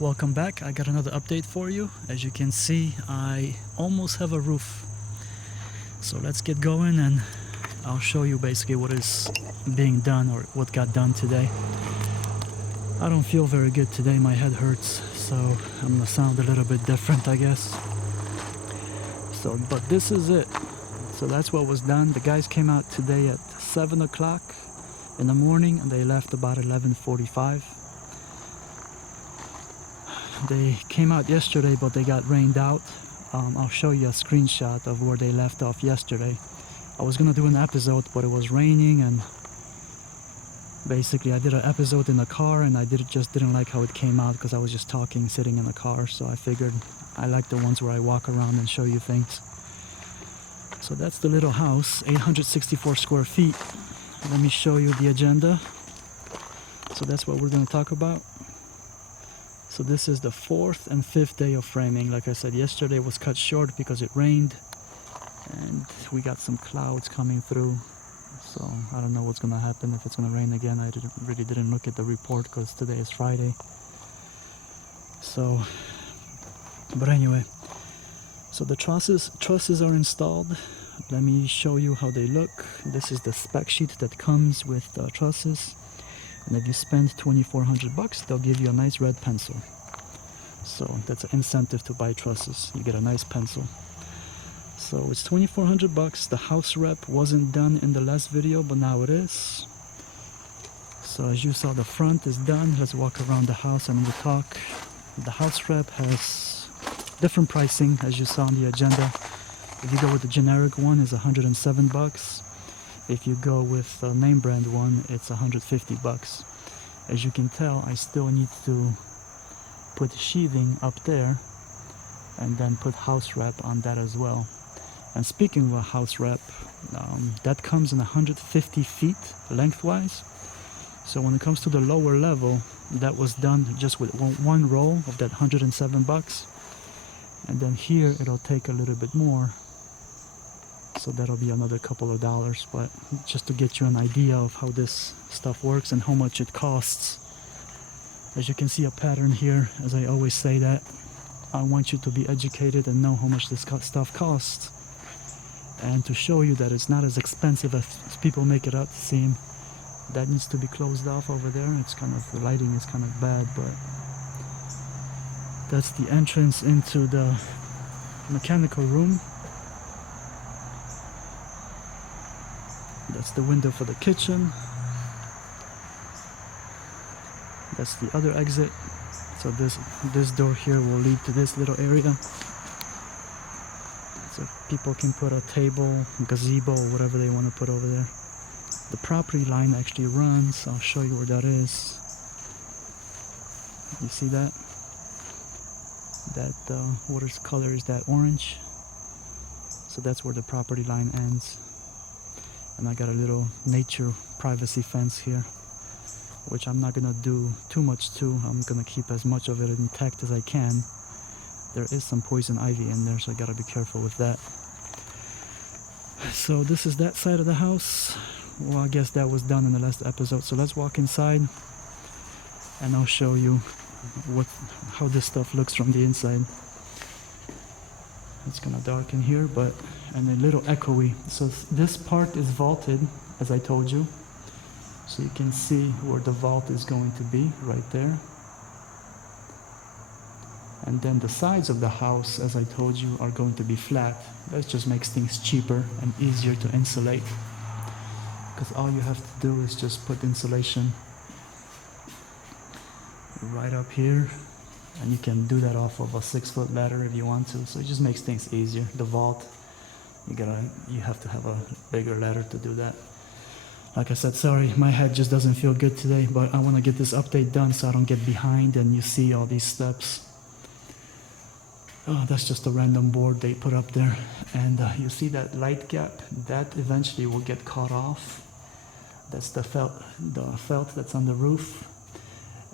Welcome back. I got another update for you. As you can see, I almost have a roof. So let's get going and I'll show you basically what is being done or what got done today. I don't feel very good today. My head hurts, so I'm gonna sound a little bit different, I guess. But this is it. So that's what was done. The guys came out today at 7 o'clock in the morning and they left about 11:45. They came out yesterday, but they got rained out. I'll show you a screenshot of where they left off yesterday. I was gonna do an episode, but it was raining, and basically I did an episode in the car, and I just didn't like how it came out because I was just talking, sitting in the car. So I figured I like the ones where I walk around and show you things. So that's the little house, 864 square feet. Let me show you the agenda. So that's what we're gonna talk about. So this is the 4th and 5th day of framing. Like I said, yesterday was cut short because it rained and we got some clouds coming through. So I don't know what's gonna happen, if it's gonna rain again. I really didn't look at the report because today is Friday. So, but anyway, so the trusses are installed. Let me show you how they look. This is the spec sheet that comes with trusses. And if you spend $2,400, they'll give you a nice red pencil. So that's an incentive to buy trusses. You get a nice pencil. So it's $2,400. The house rep wasn't done in the last video, but now it is. So as you saw, the front is done. Let's walk around the house and we'll talk. The house rep has different pricing, as you saw on the agenda. If you go with the generic one, it's $107. If you go with the name brand one, it's $150. As you can tell, I still need to put sheathing up there and then put house wrap on that as well. And speaking of a house wrap, that comes in 150 feet lengthwise. So when it comes to the lower level, that was done just with one roll of that $107. And then here it'll take a little bit more. So that'll be another couple of dollars, but just to get you an idea of how this stuff works and how much it costs. As you can see a pattern here, as I always say, that I want you to be educated and know how much this stuff costs. And to show you that it's not as expensive as people make it out to seem. That needs to be closed off over there. It's kind of, the lighting is kind of bad, but that's the entrance into the mechanical room. That's the window for the kitchen. That's the other exit. So this door here will lead to this little area. So people can put a table, gazebo, or whatever they want to put over there. The property line actually runs. I'll show you where that is. You see that? That what color is that? Orange. So that's where the property line ends. And I got a little nature privacy fence here, which I'm not gonna do too much to. I'm gonna keep as much of it intact as I can. There is some poison ivy in there, so I gotta be careful with that. So this is that side of the house. Well, I guess that was done in the last episode. So let's walk inside and I'll show you how this stuff looks from the inside. It's kind of dark in here, and a little echoey. So this part is vaulted, as I told you. So you can see where the vault is going to be, right there. And then the sides of the house, as I told you, are going to be flat. That just makes things cheaper and easier to insulate. Because all you have to do is just put insulation right up here. And you can do that off of a 6-foot ladder if you want to. So it just makes things easier. The vault, you have to have a bigger ladder to do that. Like I said, sorry, my head just doesn't feel good today, but I want to get this update done so I don't get behind and you see all these steps. Oh, that's just a random board they put up there. And you see that light gap? That eventually will get cut off. That's the felt that's on the roof.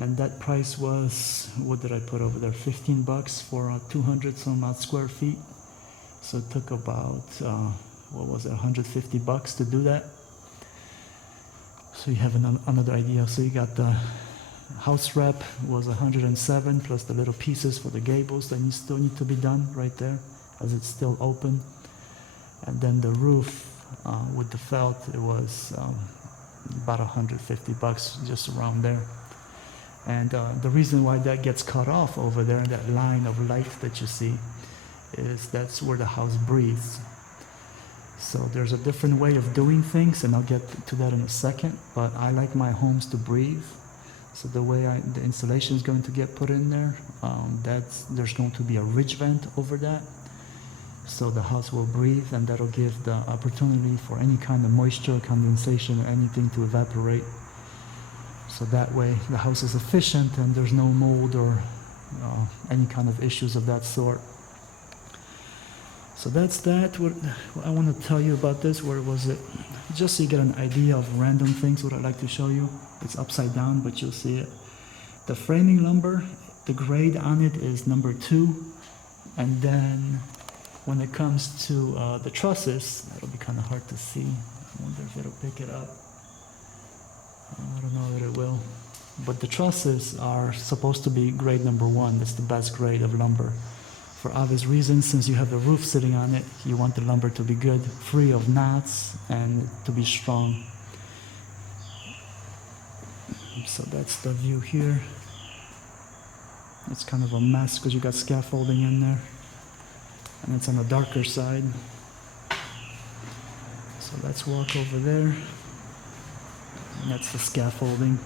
And that price was, what did I put over there? $15 for 200 some odd square feet. So it took about, what was it, $150 to do that. So you have another idea. So you got the house rep was 107 plus the little pieces for the gables that still need to be done right there as it's still open. And then the roof with the felt, it was about $150, just around there. And the reason why that gets cut off over there, that line of light that you see, is that's where the house breathes. So there's a different way of doing things, and I'll get to that in a second, but I like my homes to breathe. So the way the insulation is going to get put in there, there's going to be a ridge vent over that. So the house will breathe, and that'll give the opportunity for any kind of moisture, condensation, or anything to evaporate. So that way the house is efficient and there's no mold or any kind of issues of that sort. So that's that. What I want to tell you about this, where was it? Just so you get an idea of random things, what I'd like to show you. It's upside down, but you'll see it. The framing lumber, the grade on it is number 2. And then when it comes to the trusses, that'll be kind of hard to see. I wonder if it'll pick it up. I don't know that it will. But the trusses are supposed to be grade number 1. That's the best grade of lumber. For obvious reasons, since you have the roof sitting on it, you want the lumber to be good, free of knots, and to be strong. So that's the view here. It's kind of a mess because you got scaffolding in there. And it's on the darker side. So let's walk over there. And that's the scaffolding.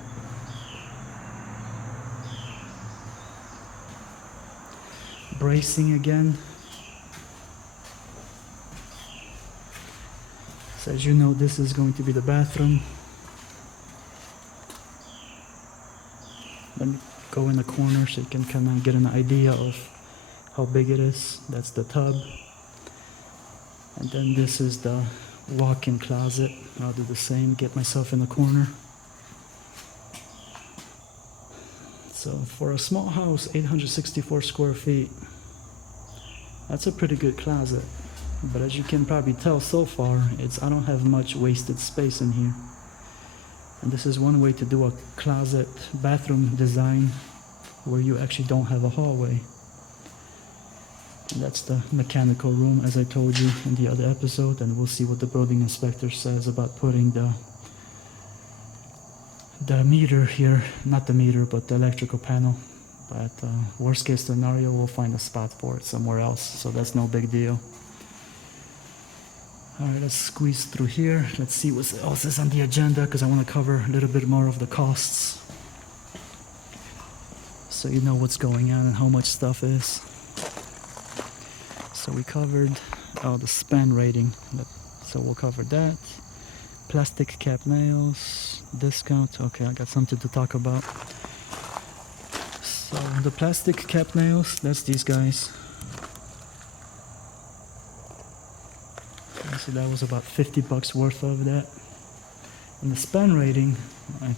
Bracing again. So as you know, this is going to be the bathroom. Let me go in the corner so you can kind of get an idea of how big it is. That's the tub. And then this is the walk-in closet. I'll do the same, get myself in the corner. So for a small house, 864 square feet, that's a pretty good closet. But as you can probably tell so far, I don't have much wasted space in here. And this is one way to do a closet bathroom design where you actually don't have a hallway. And that's the mechanical room, as I told you in the other episode, and we'll see what the building inspector says about putting the meter here, not the meter, but the electrical panel. But worst case scenario, we'll find a spot for it somewhere else, so that's no big deal. Alright, let's squeeze through here. Let's see what else is on the agenda, because I want to cover a little bit more of the costs, so you know what's going on and how much stuff is. So we covered the span rating, so we'll cover that. Plastic cap nails, discount. Okay, I got something to talk about. So the plastic cap nails, that's these guys. So that was about $50 worth of that. And the span rating, let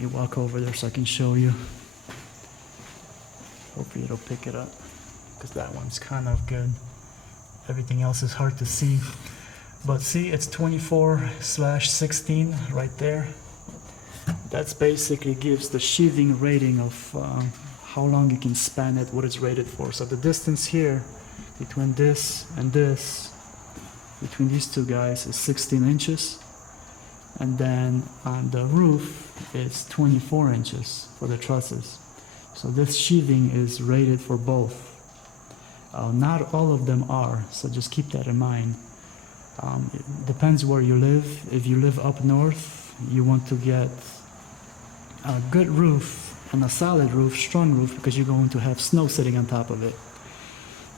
me walk over there so I can show you. Hopefully it'll pick it up, because that one's kind of good. Everything else is hard to see. But see, it's 24/16 right there. That's basically gives the sheathing rating of how long you can span it, what it's rated for. So the distance here between this and this, between these two guys, is 16 inches. And then on the roof, it's 24 inches for the trusses. So this sheathing is rated for both. Not all of them are, so just keep that in mind. It depends where you live. If you live up north, you want to get a good roof and a solid roof, strong roof, because you're going to have snow sitting on top of it.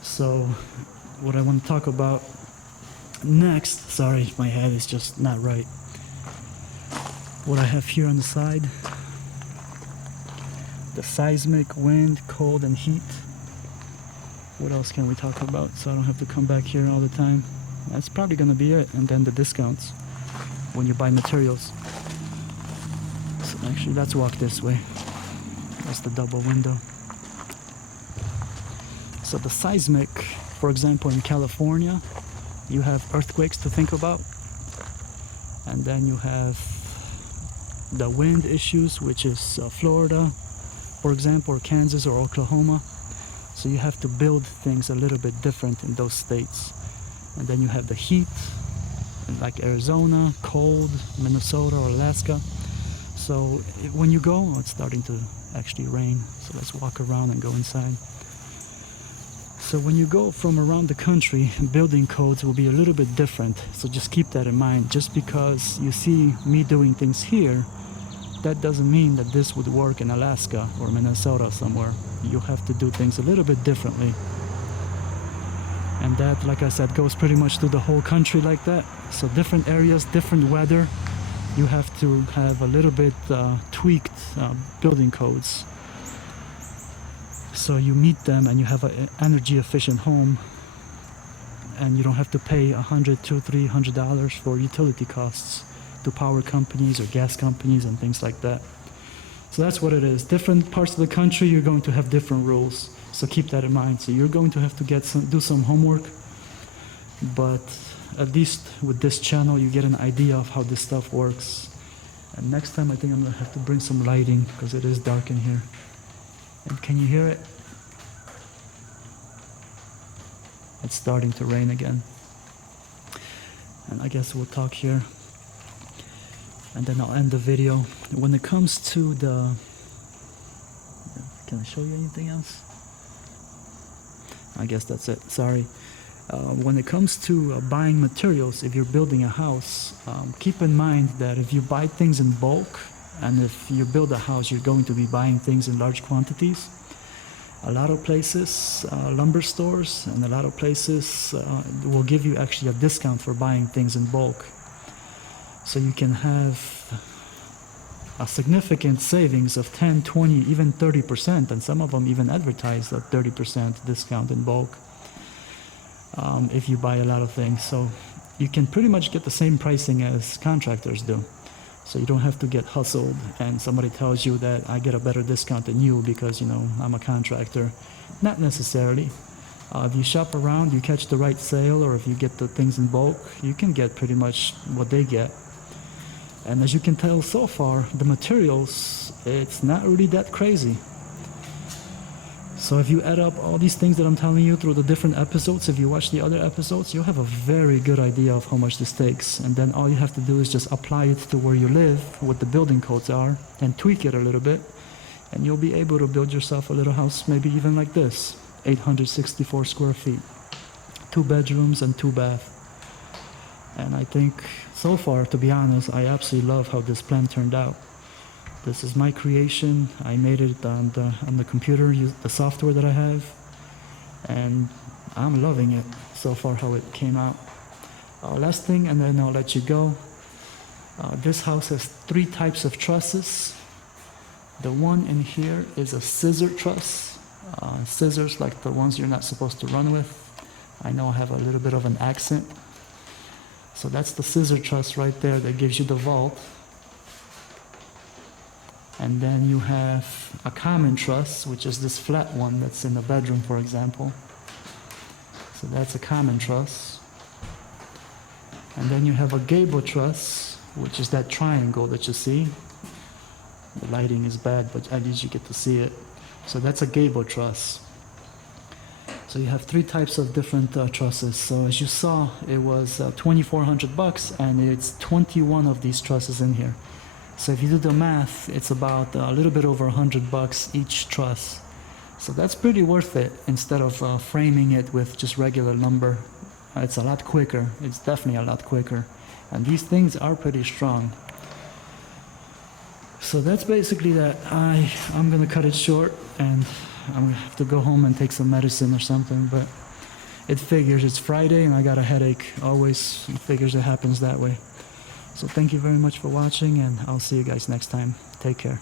So what I want to talk about next, sorry, my head is just not right. What I have here on the side, the seismic, wind, cold, and heat. What else can we talk about so I don't have to come back here all the time? That's probably going to be it. And then the discounts when you buy materials. So actually, let's walk this way. That's the double window. So the seismic, for example, in California, you have earthquakes to think about. And then you have the wind issues, which is Florida, for example, or Kansas or Oklahoma. So you have to build things a little bit different in those states. And then you have the heat, like Arizona, cold, Minnesota or Alaska. So when you go, it's starting to actually rain. So let's walk around and go inside. So when you go from around the country, building codes will be a little bit different. So just keep that in mind. Just because you see me doing things here, that doesn't mean that this would work in Alaska or Minnesota somewhere. You have to do things a little bit differently. And that, like I said, goes pretty much through the whole country like that. So different areas, different weather, you have to have a little bit tweaked building codes. So you meet them and you have an energy efficient home, and you don't have to pay $100, $200, $300 for utility costs to power companies or gas companies and things like that. So that's what it is. Different parts of the country, you're going to have different rules. So keep that in mind. So you're going to have to do some homework, but at least with this channel, you get an idea of how this stuff works. And next time, I think I'm gonna have to bring some lighting because it is dark in here. And can you hear it? It's starting to rain again. And I guess we'll talk here. And then I'll end the video. When it comes to the... Can I show you anything else? I guess that's it, sorry. When it comes to buying materials, if you're building a house, keep in mind that if you buy things in bulk, and if you build a house, you're going to be buying things in large quantities. A lot of places, lumber stores, and a lot of places will give you actually a discount for buying things in bulk. So you can have a significant savings of 10, 20, even 30%, and some of them even advertise a 30% discount in bulk if you buy a lot of things. So you can pretty much get the same pricing as contractors do. So you don't have to get hustled and somebody tells you that I get a better discount than you because, you know, I'm a contractor. Not necessarily. If you shop around, you catch the right sale, or if you get the things in bulk, you can get pretty much what they get. And as you can tell so far, the materials, it's not really that crazy. So if you add up all these things that I'm telling you through the different episodes, if you watch the other episodes, you'll have a very good idea of how much this takes. And then all you have to do is just apply it to where you live, what the building codes are, and tweak it a little bit. And you'll be able to build yourself a little house, maybe even like this, 864 square feet, 2 bedrooms and 2 baths. And I think so far, to be honest, I absolutely love how this plan turned out. This is my creation. I made it on the computer, the software that I have, and I'm loving it so far how it came out. Last thing, and then I'll let you go. This house has 3 types of trusses. The one in here is a scissor truss. Scissors like the ones you're not supposed to run with. I know I have a little bit of an accent. So that's the scissor truss right there that gives you the vault. And then you have a common truss, which is this flat one that's in the bedroom, for example. So that's a common truss. And then you have a gable truss, which is that triangle that you see. The lighting is bad, but at least you get to see it. So that's a gable truss. So you have 3 types of different trusses. So as you saw, it was $2,400, and it's 21 of these trusses in here. So if you do the math, it's about a little bit over $100 each truss. So that's pretty worth it instead of framing it with just regular lumber. It's a lot quicker. It's definitely a lot quicker. And these things are pretty strong. So that's basically that. I'm gonna cut it short, and I'm gonna have to go home and take some medicine or something, but it figures. It's Friday and I got a headache. Always figures it happens that way. So thank you very much for watching, and I'll see you guys next time. Take care.